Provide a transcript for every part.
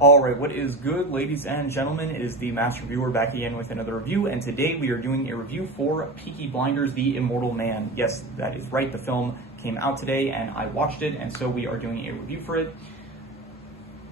Alright, what is good, ladies and gentlemen? It is the Master Reviewer back again with another review, and today we are doing a review for Peaky Blinders, The Immortal Man. Yes, that is right, the film came out today, and I watched it, and so we are doing a review for it.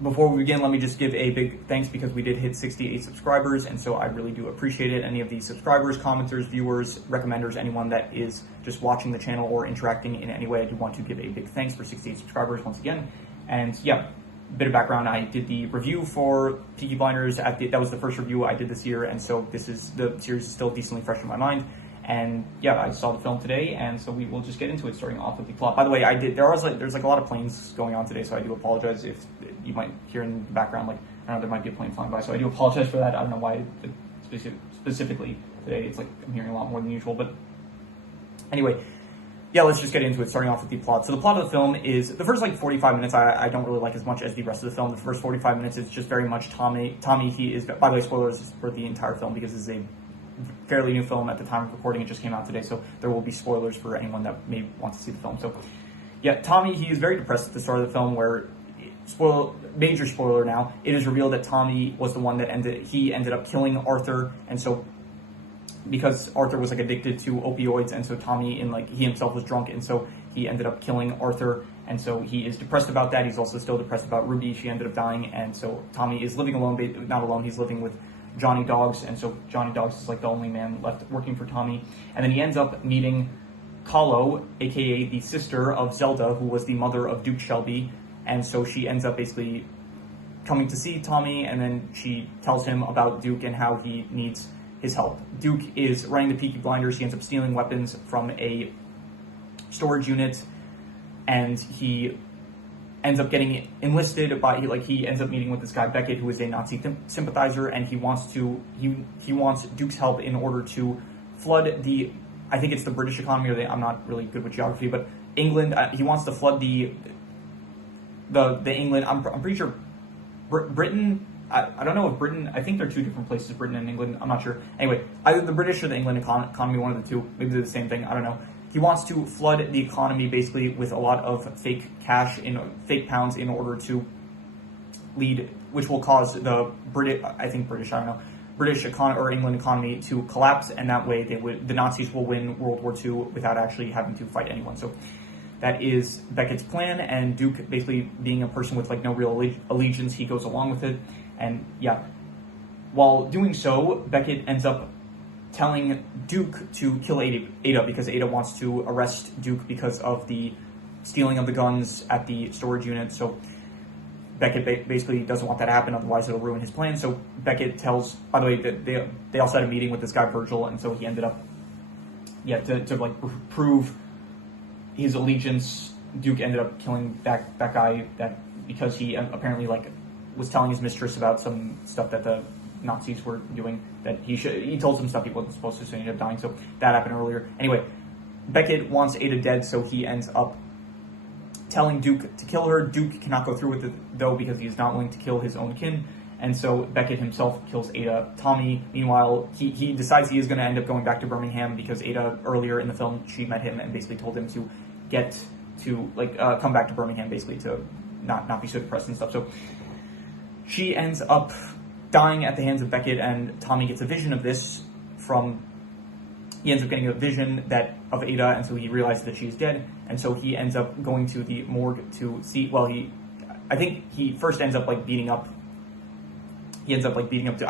Before we begin, let me just give a big thanks because we did hit 68 subscribers, and so I really do appreciate it. Any of the subscribers, commenters, viewers, recommenders, anyone that is just watching the channel or interacting in any way, I do want to give a big thanks for 68 subscribers once again. And yeah, bit of background, I did the review for Peaky Blinders, that was the first review I did this year, and so the series is still decently fresh in my mind. And yeah, I saw the film today, and so we will just get into it, starting off with the plot. By the way, there's a lot of planes going on today, so I do apologize if you might hear in the background, like, I don't know, there might be a plane flying by, so I do apologize for that. I don't know why specifically today it's like I'm hearing a lot more than usual, but anyway. Yeah, let's just get into it, starting off with the plot. So the plot of the film is, the first, 45 minutes I don't really like as much as the rest of the film. The first 45 minutes is just very much Tommy, he is, by the way, spoilers for the entire film because this is a fairly new film at the time of recording. It just came out today, so there will be spoilers for anyone that may want to see the film. So, yeah, Tommy, he is very depressed at the start of the film where, major spoiler now, it is revealed that Tommy was the one that ended up killing Arthur, and so because Arthur was addicted to opioids, and so Tommy, he himself was drunk, and so he ended up killing Arthur, and so he is depressed about that. He's also still depressed about Ruby. She ended up dying, and so Tommy is living alone, not alone, he's living with Johnny Dogs, and so Johnny Dogs is the only man left working for Tommy. And then he ends up meeting Kahlo, aka the sister of Zelda, who was the mother of Duke Shelby, and so she ends up basically coming to see Tommy, and then she tells him about Duke and how he needs his help. Duke is running the Peaky Blinders. He ends up stealing weapons from a storage unit, and he ends up getting enlisted by, he ends up meeting with this guy Beckett, who is a Nazi sympathizer, and he wants Duke's help in order to flood I think it's the British economy, or I'm not really good with geography, but England, he wants to flood the England, I'm pretty sure Britain, I don't know if Britain, I think they're two different places, Britain and England, I'm not sure. Anyway, either the British or the England economy, one of the two, maybe they're the same thing, I don't know. He wants to flood the economy basically with a lot of fake cash, fake pounds, in order to which will cause the British economy or England economy to collapse, and that way the Nazis will win World War II without actually having to fight anyone. So that is Beckett's plan, and Duke, basically being a person with no real allegiance, he goes along with it. And yeah, while doing so, Beckett ends up telling Duke to kill Ada because Ada wants to arrest Duke because of the stealing of the guns at the storage unit. So Beckett basically doesn't want that to happen, otherwise it'll ruin his plan. So Beckett tells, by the way, that they also had a meeting with this guy Virgil, and so he ended up, to prove his allegiance, Duke ended up killing that guy because he apparently was telling his mistress about some stuff that the Nazis were doing, that he told some stuff he wasn't supposed to, so he ended up dying. So that happened earlier. Anyway, Beckett wants Ada dead, so he ends up telling Duke to kill her. Duke cannot go through with it though because he is not willing to kill his own kin, and so Beckett himself kills Ada. Tommy, meanwhile, he decides he is going to end up going back to Birmingham because Ada, earlier in the film, she met him and basically told him to come back to Birmingham, basically to not be so depressed and stuff. So she ends up dying at the hands of Beckett, and Tommy gets a vision of this he ends up getting a vision of Ada, and so he realizes that she is dead, and so he ends up going to the morgue to see, I think he first ends up beating up I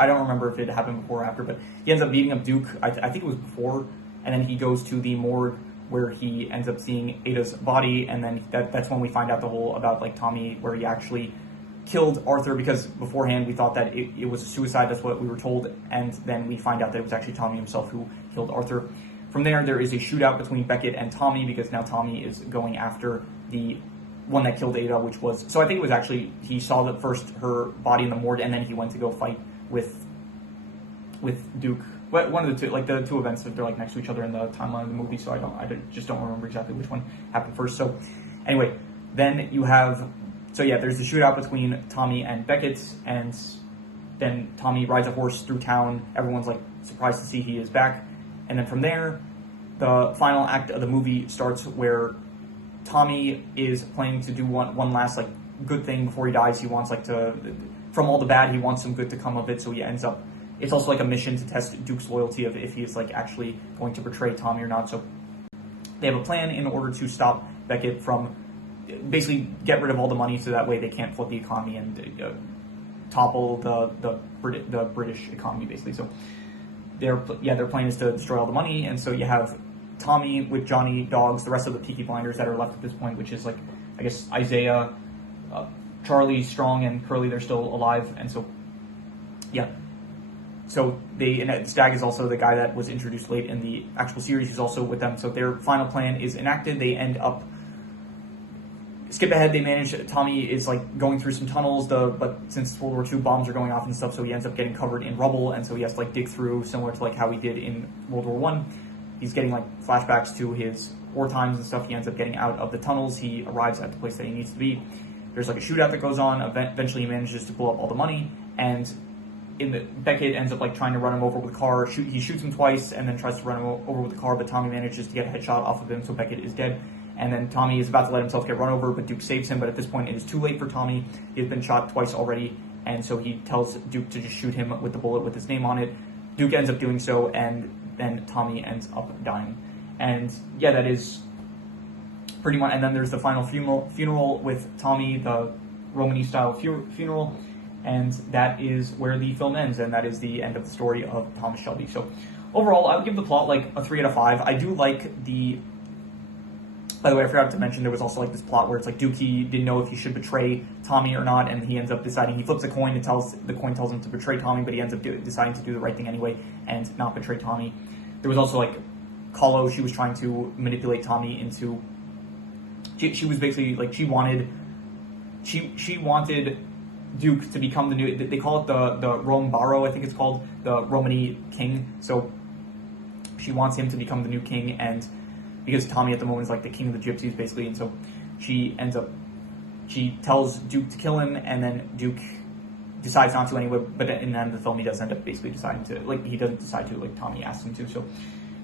don't remember if it happened before or after, but he ends up beating up Duke, I think it was before, and then he goes to the morgue where he ends up seeing Ada's body, and then that's when we find out the whole about Tommy, where he actually killed Arthur, because beforehand we thought that it was a suicide, that's what we were told, and then we find out that it was actually Tommy himself who killed Arthur. From there is a shootout between Beckett and Tommy, because now Tommy is going after the one that killed Ada, so I think it was actually, he saw her body in the morgue, and then he went to go fight with Duke. But one of the two, the two events that they're next to each other in the timeline of the movie, so I just don't remember exactly which one happened first. So anyway, then you have, there's the shootout between Tommy and Beckett, and then Tommy rides a horse through town. Everyone's surprised to see he is back. And then from there, the final act of the movie starts, where Tommy is planning to do one last good thing before he dies. He wants to from all the bad, he wants some good to come of it, so he ends up, it's also like a mission to test Duke's loyalty of if he's like actually going to betray Tommy or not. So they have a plan in order to stop Beckett from, basically get rid of all the money so that way they can't flood the economy and topple the British economy, basically. So their plan is to destroy all the money, and so you have Tommy with Johnny, Dogs, the rest of the Peaky Blinders that are left at this point, which is like, I guess, Isaiah, Charlie, Strong, and Curly. They're still alive, and so yeah. So and Stag is also the guy that was introduced late in the actual series. He's also with them. So their final plan is enacted. They end up, skip ahead, they manage, Tommy is like going through some tunnels, but since World War II, bombs are going off and stuff, so he ends up getting covered in rubble, and so he has to like dig through, similar to like how he did in World War I. He's getting like flashbacks to his war times and stuff. He ends up getting out of the tunnels. He arrives at the place that he needs to be. There's like a shootout that goes on. Eventually he manages to blow up all the money, and Beckett ends up like trying to run him over with a car. He shoots him twice and then tries to run him over with a car, but Tommy manages to get a headshot off of him, so Beckett is dead. And then Tommy is about to let himself get run over, but Duke saves him. But at this point, it is too late for Tommy. He has been shot twice already, and so he tells Duke to just shoot him with the bullet with his name on it. Duke ends up doing so, and then Tommy ends up dying. And yeah, that is pretty much. And then there's the final funeral with Tommy, the Romany-style funeral, and that is where the film ends, and that is the end of the story of Thomas Shelby. So overall, I would give the plot like a 3 out of 5. I do like the. By the way, I forgot to mention there was also like this plot where it's like Dookie didn't know if he should betray Tommy or not, and he ends up deciding, he flips a coin and the coin tells him to betray Tommy, but he ends up deciding to do the right thing anyway and not betray Tommy. There was also like Kahlo, she was trying to manipulate Tommy into, she was basically like, she wanted Duke to become the new, they call it the Rome Baro, I think it's called, the Romany king. So she wants him to become the new king, and because Tommy at the moment is like the king of the gypsies, basically, and so she tells Duke to kill him, and then Duke decides not to anyway, but in the end of the film he does end up basically deciding to, like, he doesn't decide to, like Tommy asks him to, so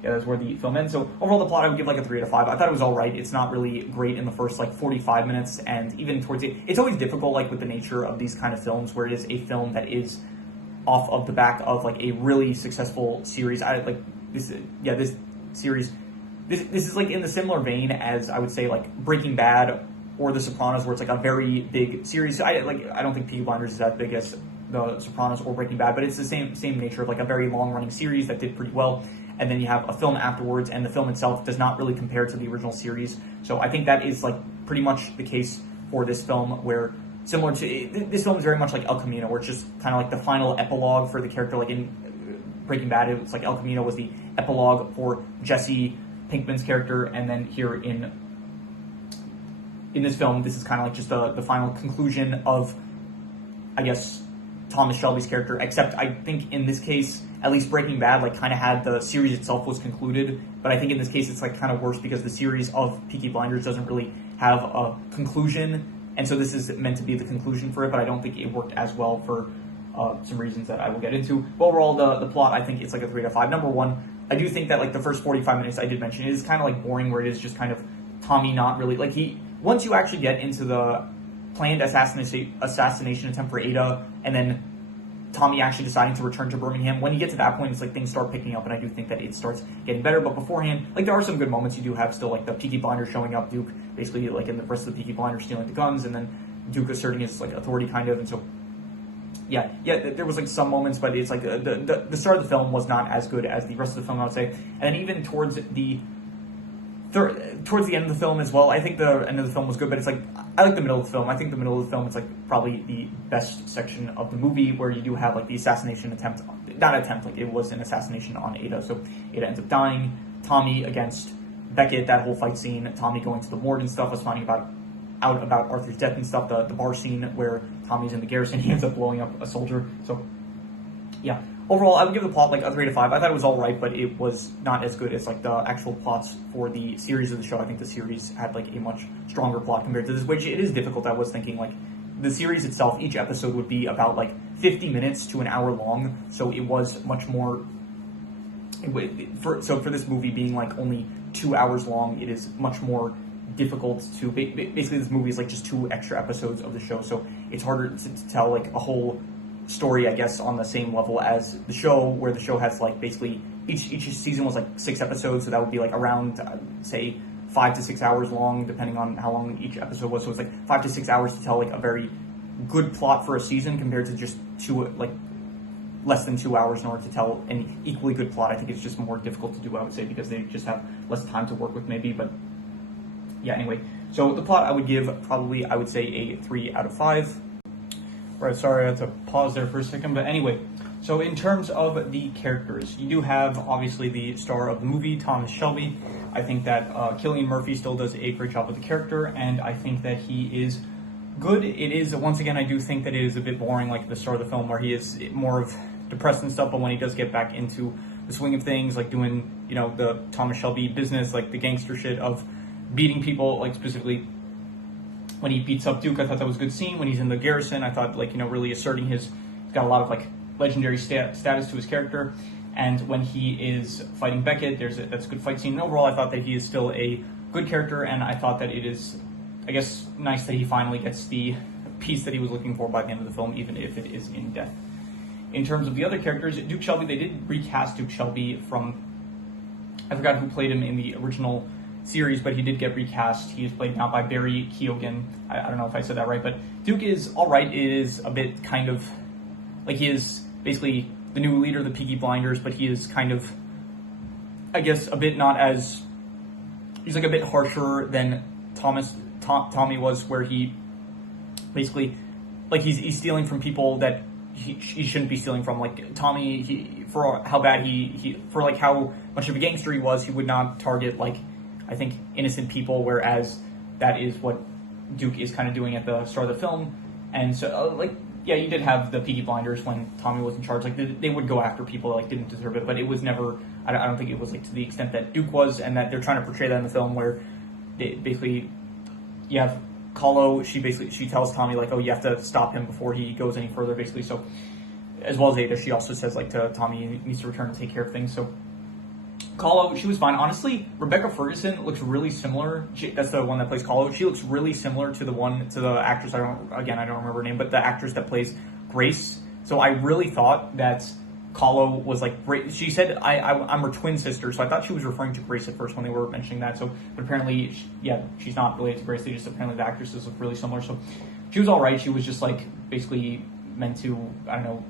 yeah, that's where the film ends. So overall the plot I would give like a 3 out of 5. I thought it was alright. It's not really great in the first like 45 minutes, and even towards it's always difficult like with the nature of these kind of films where it is a film that is off of the back of like a really successful series. This series, this is like in the similar vein as I would say like Breaking Bad or The Sopranos, where it's like a very big series. I don't think Peaky Blinders is as big as The Sopranos or Breaking Bad, but it's the same nature of like a very long running series that did pretty well. And then you have a film afterwards, and the film itself does not really compare to the original series. So I think that is like pretty much the case for this film, where similar to this film is very much like El Camino, where it's just kind of like the final epilogue for the character. Like in Breaking Bad, it's like El Camino was the epilogue for Jesse Pinkman's character, and then here in this film, this is kind of like just the final conclusion of, I guess, Thomas Shelby's character, except I think in this case, at least Breaking Bad like kind of had the series itself was concluded, but I think in this case it's like kind of worse because the series of Peaky Blinders doesn't really have a conclusion, and so this is meant to be the conclusion for it, but I don't think it worked as well for some reasons that I will get into. But overall, the plot, I think it's like a 3 out of 5. Number one, I do think that like the first 45 minutes I did mention, it is kind of like boring, where it is just kind of Tommy not really, like once you actually get into the planned assassination attempt for Ada, and then Tommy actually deciding to return to Birmingham, when you get to that point, it's like things start picking up, and I do think that it starts getting better. But beforehand, like there are some good moments. You do have still like the Peaky Blinders showing up, Duke basically like in the rest of the Peaky Blinders stealing the guns, and then Duke asserting his like authority kind of, and so yeah, there was like some moments, but it's like the start of the film was not as good as the rest of the film, I would say. And then even towards the end of the film as well, I think the end of the film was good, but it's like, I like the middle of the film. I think the middle of the film is like probably the best section of the movie, where you do have like the assassination attempt, like it was an assassination on Ada, so Ada ends up dying. Tommy against Beckett, that whole fight scene, Tommy going to the morgue and stuff, was finding out about Arthur's death and stuff, the bar scene where Tommy's in the garrison, he ends up blowing up a soldier, so yeah. Overall, I would give the plot like a 3 out of 5. I thought it was alright, but it was not as good as like the actual plots for the series of the show. I think the series had like a much stronger plot compared to this, which it is difficult. I was thinking like the series itself, each episode would be about like 50 minutes to an hour long, so it was much more, for this movie being like only 2 hours long, it is much more difficult to basically this movie is like just 2 extra episodes of the show, so it's harder to tell like a whole story, I guess, on the same level as the show, where the show has like basically each season was like 6 episodes, so that would be like around say 5 to 6 hours long, depending on how long each episode was. So it's like 5 to 6 hours to tell like a very good plot for a season, compared to just less than 2 hours in order to tell an equally good plot. I think it's just more difficult to do, I would say, because they just have less time to work with, maybe. But yeah, anyway, so the plot I would give probably, I would say, a 3 out of 5. Right, sorry, I had to pause there for a second, but anyway, so in terms of the characters, you do have, obviously, the star of the movie, Thomas Shelby. I think that Cillian Murphy still does a great job with the character, and I think that he is good. It is, once again, I do think that it is a bit boring, like the start of the film, where he is more of depressed and stuff, but when he does get back into the swing of things, like doing, the Thomas Shelby business, like the gangster shit of beating people, like specifically when he beats up Duke, I thought that was a good scene. When he's in the garrison, I thought, really asserting he's got a lot of, legendary status to his character. And when he is fighting Beckett, that's a good fight scene. And overall, I thought that he is still a good character, and I thought that it is, I guess, nice that he finally gets the piece that he was looking for by the end of the film, even if it is in death. In terms of the other characters, Duke Shelby, they did recast Duke Shelby from, I forgot who played him in the original series, but he did get recast. He is played now by Barry Keoghan. I don't know if I said that right, but Duke is alright. It is a bit kind of, he is basically the new leader of the Peaky Blinders, but he is kind of, I guess, a bit not as, he's a bit harsher than Tommy was, where he basically, he's stealing from people that he shouldn't be stealing from. Tommy, for how bad for how much of a gangster he was, he would not target, I think, innocent people, whereas that is what Duke is kind of doing at the start of the film. And so, yeah, you did have the Peaky Blinders when Tommy was in charge. They would go after people that, didn't deserve it, but it was never, I don't think it was, to the extent that Duke was, and that they're trying to portray that in the film, where they basically, you have Kahlo, she tells Tommy, oh, you have to stop him before he goes any further, basically. So, as well as Ada, she also says, to Tommy, he needs to return and take care of things. So, Kahlo, she was fine. Honestly, Rebecca Ferguson looks really similar. That's the one that plays Kahlo. She looks really similar to the actress, I don't remember her name, but the actress that plays Grace. So I really thought that Kahlo was Grace. She said, I'm her twin sister, so I thought she was referring to Grace at first when they were mentioning that. So, but apparently, she's not related to Grace. They just, apparently the actresses look really similar. So she was alright. She was just basically meant to, I don't know,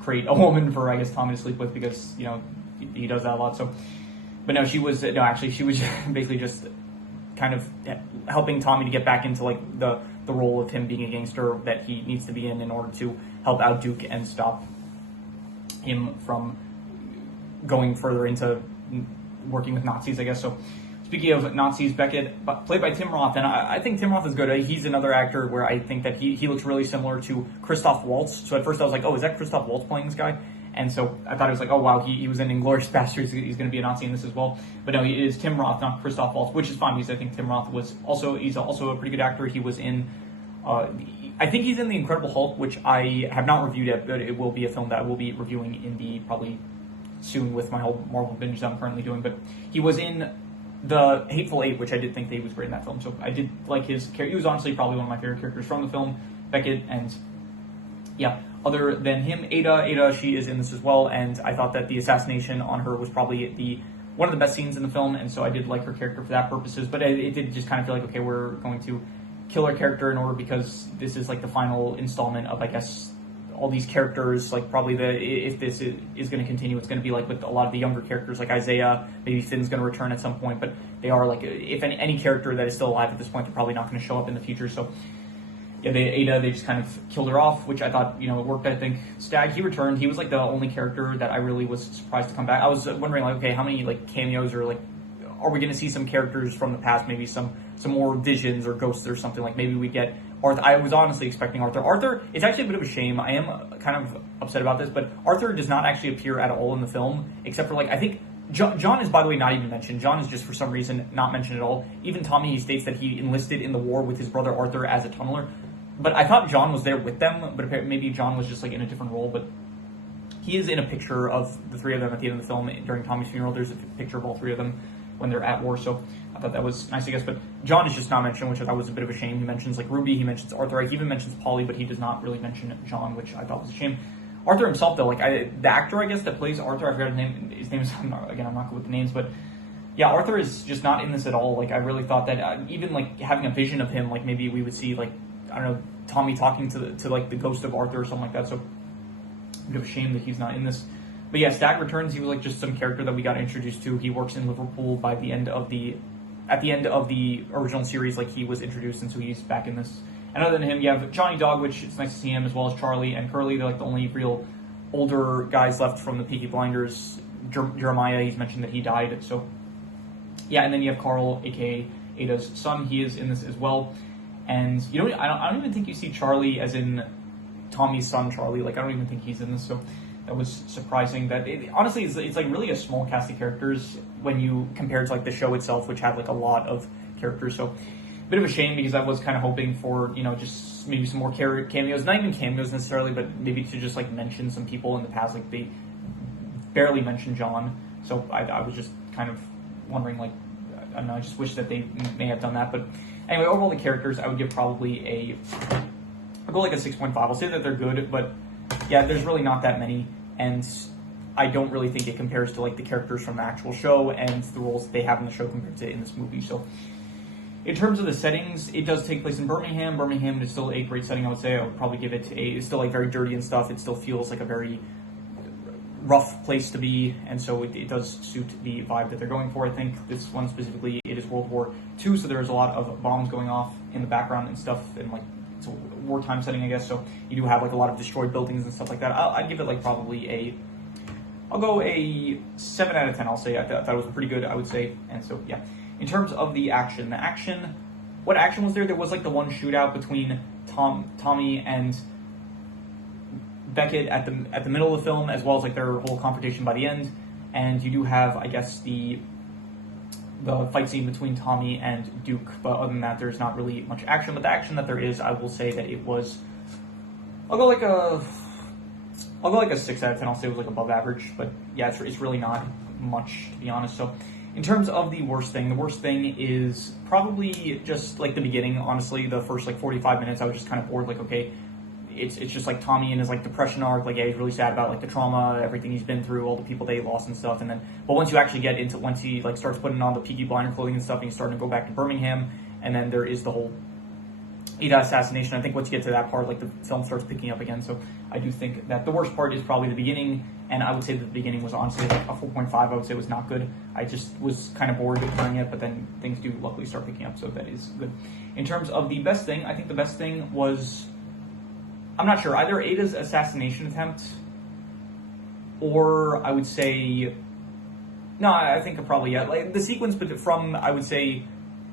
create a woman for, I guess, Tommy to sleep with, because, he does that a lot. So, but no, she was basically just kind of helping Tommy to get back into the role of him being a gangster that he needs to be in order to help out Duke and stop him from going further into working with Nazis, I guess. So, speaking of Nazis, Beckett, played by Tim Roth, and I think Tim Roth is good. He's another actor where I think that he looks really similar to Christoph Waltz. So at first I was like, oh, is that Christoph Waltz playing this guy? And so I thought it was oh wow, he was in Inglourious Basterds, he's going to be a Nazi in this as well. But no, it is Tim Roth, not Christoph Waltz, which is fine, because I think Tim Roth he's also a pretty good actor. He was in, I think he's in The Incredible Hulk, which I have not reviewed yet, but it will be a film that I will be reviewing in the, probably soon, with my whole Marvel binge that I'm currently doing. But he was in The Hateful Eight, which I did think that he was great in that film. So I did like his character. He was honestly probably one of my favorite characters from the film, Beckett. And yeah, other than him, Ada, she is in this as well, and I thought that the assassination on her was probably one of the best scenes in the film, and so I did like her character for that purposes. But it did just kind of feel okay, we're going to kill her character in order, because this is the final installment of, I guess, all these characters. Probably if this is going to continue, it's going to be with a lot of the younger characters, like Isaiah. Maybe Finn's going to return at some point, but they are if any character that is still alive at this point, they're probably not going to show up in the future. So yeah, they just kind of killed her off, which I thought, it worked. I think Stag, he returned. He was the only character that I really was surprised to come back. I was wondering okay, how many cameos, or are we going to see some characters from the past, maybe some more visions or ghosts or something, maybe we get Arthur. I was honestly expecting Arthur, it's actually a bit of a shame. I am kind of upset about this, but Arthur does not actually appear at all in the film, except for I think John is, by the way, not even mentioned. John is just, for some reason, not mentioned at all. Even Tommy, he states that he enlisted in the war with his brother Arthur as a tunneler. But I thought John was there with them, but maybe John was just in a different role. But he is in a picture of the three of them at the end of the film during Tommy's funeral. There's a picture of all three of them when they're at war. So I thought that was nice, I guess. But John is just not mentioned, which I thought was a bit of a shame. He mentions like Ruby, he mentions Arthur, he even mentions Polly, but he does not really mention John, which I thought was a shame. Arthur himself, though, like the actor, I guess, that plays Arthur, I forgot his name. His name is, I'm not good with the names, but yeah, Arthur is just not in this at all. Like, I really thought that even like having a vision of him, like maybe we would see like, I don't know, Tommy talking to like the ghost of Arthur or something like that. So a bit of a shame that he's not in this. But yeah, Stag Returns, he was like just some character that we got introduced to. He works in Liverpool by the end of the original series, like he was introduced, and so he's back in this. And other than him, you have Johnny Dog, which it's nice to see him, as well as Charlie and Curly. They're like the only real older guys left from the Peaky Blinders. Jeremiah, he's mentioned that he died. So yeah, and then you have Carl, aka Ada's son. He is in this as well. And you know, I don't even think you see Charlie as in Tommy's son, Charlie. Like, I don't even think he's in this. So that was surprising. That honestly, it's like really a small cast of characters when you compare to like the show itself, which had like a lot of characters. So a bit of a shame, because I was kind of hoping for, you know, just maybe some more cameos. Not even cameos necessarily, but maybe to just like mention some people in the past. Like they barely mentioned John. So I was just kind of wondering, like, I don't know, I just wish that they may have done that. But anyway, overall the characters, I would give probably I'll go like a 6.5. I'll say that they're good, but yeah, there's really not that many, and I don't really think it compares to like the characters from the actual show and the roles that they have in the show compared to in this movie. So in terms of the settings, it does take place in Birmingham. Birmingham is still a great setting, I would say. I would probably give it it's still like very dirty and stuff. It still feels like a very rough place to be, and so it does suit the vibe that they're going for. I think this one specifically, it is World War II, so there's a lot of bombs going off in the background and stuff, and like it's a wartime setting, I guess, so you do have like a lot of destroyed buildings and stuff like that. I'd give it like probably I'll go a 7 out of 10, I'll say. I thought it was pretty good, I would say. And so yeah, in terms of the action, what action was there? There was like the one shootout between Tommy and Beckett at the middle of the film, as well as like their whole confrontation by the end. And you do have, I guess, the fight scene between Tommy and Duke, but other than that, there's not really much action. But the action that there is, I will say that it was, I'll go like a 6 out of 10. I'll say it was like above average, but yeah, it's really not much, to be honest. So in terms of the worst thing is probably just like the beginning. Honestly, the first like 45 minutes, I was just kind of bored. Like, okay, it's just like Tommy and his like depression arc. Like, yeah, he's really sad about like the trauma, everything he's been through, all the people that he lost and stuff. And then, but once you actually get into, once he like starts putting on the Peaky Blinder clothing and stuff, and he's starting to go back to Birmingham, and then there is the whole Ada assassination. I think once you get to that part, like the film starts picking up again. So I do think that the worst part is probably the beginning, and I would say that the beginning was honestly like a 4.5. I would say it was not good. I just was kind of bored during it, but then things do luckily start picking up, so that is good. In terms of the best thing, I think the best thing was, I'm not sure, either Ada's assassination attempt, or I would say, no, I think probably, yeah, like the sequence, but from, I would say,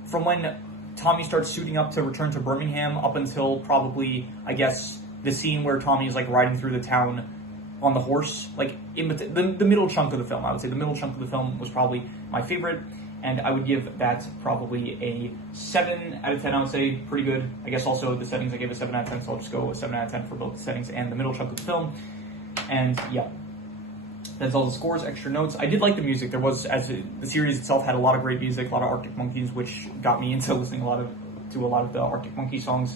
from when Tommy starts suiting up to return to Birmingham up until probably, I guess, the scene where Tommy is like riding through the town on the horse, like in the middle chunk of the film. I would say the middle chunk of the film was probably my favorite, and I would give that probably a 7 out of 10. I would say pretty good. I guess also the settings, I gave a 7 out of 10, so I'll just go a 7 out of 10 for both the settings and the middle chunk of the film. And yeah, that's all the scores. Extra notes, I did like the music. There was, as the series itself had a lot of great music, a lot of Arctic Monkeys, which got me into listening to a lot of the Arctic Monkey songs.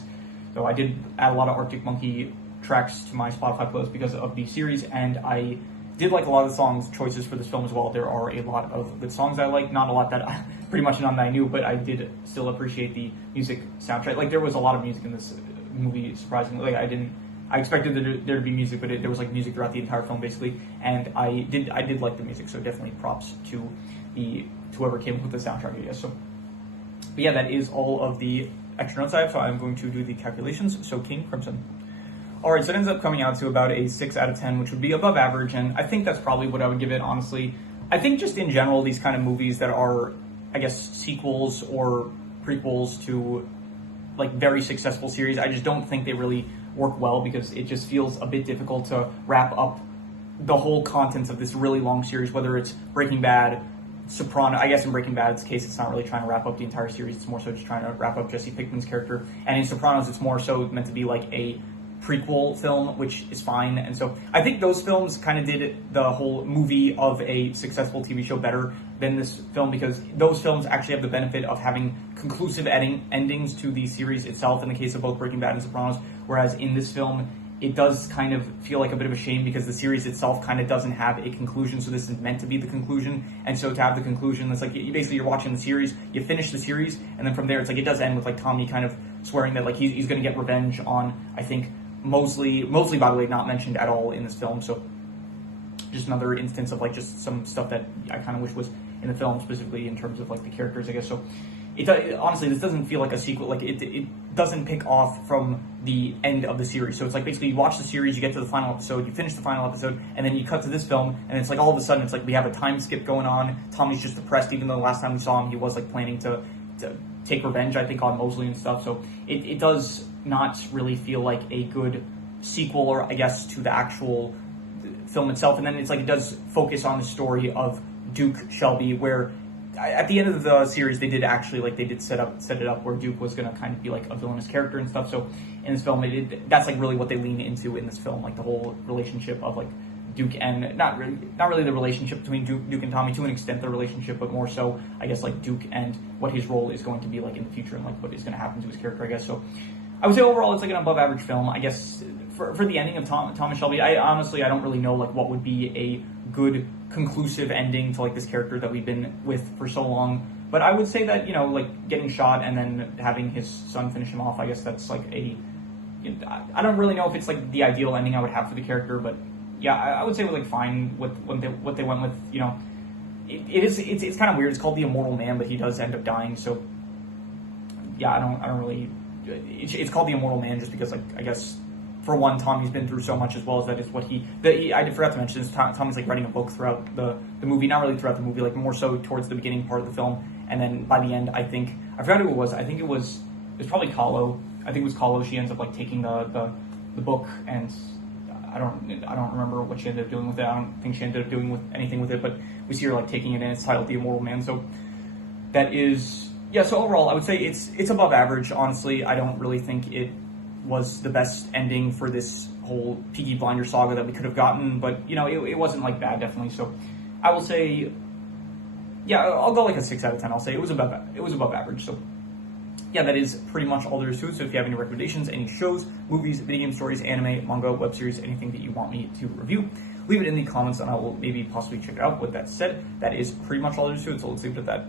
So I did add a lot of Arctic Monkey tracks to my Spotify playlist because of the series, and I did like a lot of the songs choices for this film as well. There are a lot of good songs I like, not a lot that pretty much none that I knew, but I did still appreciate the music soundtrack. Like, there was a lot of music in this movie, surprisingly. Like, I expected there to be music, but there was like music throughout the entire film basically, and I did like the music, so definitely props to whoever came up with the soundtrack, I guess. So, but yeah, that is all of the extra notes I have, so I'm going to do the calculations. So King Crimson. Alright, so it ends up coming out to about a 6 out of 10, which would be above average, and I think that's probably what I would give it, honestly. I think just in general, these kind of movies that are, I guess, sequels or prequels to like very successful series, I just don't think they really work well, because it just feels a bit difficult to wrap up the whole contents of this really long series, whether it's Breaking Bad, Soprano. I guess in Breaking Bad's case, it's not really trying to wrap up the entire series, it's more so just trying to wrap up Jesse Pinkman's character, and in Sopranos, it's more so meant to be like a prequel film, which is fine. And so I think those films kind of did the whole movie of a successful TV show better than this film, because those films actually have the benefit of having conclusive endings to the series itself, in the case of both Breaking Bad and Sopranos, whereas in this film, it does kind of feel like a bit of a shame because the series itself kind of doesn't have a conclusion, so this is meant to be the conclusion. And so to have the conclusion, it's like you're watching the series, you finish the series, and then from there, it's like it does end with like Tommy kind of swearing that like he's going to get revenge on, I think, Mosley, by the way, not mentioned at all in this film. So just another instance of like just some stuff that I kind of wish was in the film, specifically in terms of like the characters, I guess. So honestly, this doesn't feel like a sequel. Like it doesn't pick off from the end of the series. So it's like basically you watch the series, you get to the final episode, you finish the final episode, and then you cut to this film, and it's like all of a sudden it's like we have a time skip going on. Tommy's just depressed, even though the last time we saw him, he was like planning to take revenge, I think, on Mosley and stuff. So it does not really feel like a good sequel, or I guess, to the actual film itself. And then it's like it does focus on the story of Duke Shelby, where at the end of the series they did actually like they did set it up where Duke was going to kind of be like a villainous character and stuff. So in this film, that's like really what they lean into in this film, like the whole relationship of like Duke and not really the relationship between Duke and Tommy, to an extent the relationship, but more so I guess like Duke and what his role is going to be like in the future, and like what is going to happen to his character, I guess. So I would say overall it's like an above average film, I guess. For the ending of Thomas Shelby, I honestly don't really know like what would be a good conclusive ending to like this character that we've been with for so long. But I would say that, you know, like getting shot and then having his son finish him off, I guess that's like I don't really know if it's like the ideal ending I would have for the character, but yeah, I would say it was like fine with what they went with. You know, it's kind of weird. It's called The Immortal Man, but he does end up dying. So yeah, I don't really. It's called The Immortal Man just because, like, I guess, for one, Tommy's been through so much, as well as that is what I forgot to mention this. Tommy's like writing a book throughout the movie, not really throughout the movie, like more so towards the beginning part of the film, and then by the end, I forgot who it was. I think it was probably Kahlo. I think it was Kahlo. She ends up like taking the book, and I don't remember what she ended up doing with it. I don't think she ended up doing anything with it, but we see her like taking it, and it's titled The Immortal Man. So that is. Yeah, so overall, I would say it's above average, honestly. I don't really think it was the best ending for this whole Peaky Blinders saga that we could have gotten, but, you know, it wasn't, like, bad, definitely. So I will say, yeah, I'll go, like, a 6 out of 10. I'll say it was above average. So, yeah, that is pretty much all there is to it. So if you have any recommendations, any shows, movies, video game stories, anime, manga, web series, anything that you want me to review, leave it in the comments, and I will maybe possibly check it out. With that said, that is pretty much all there is to it, so let's leave it at that.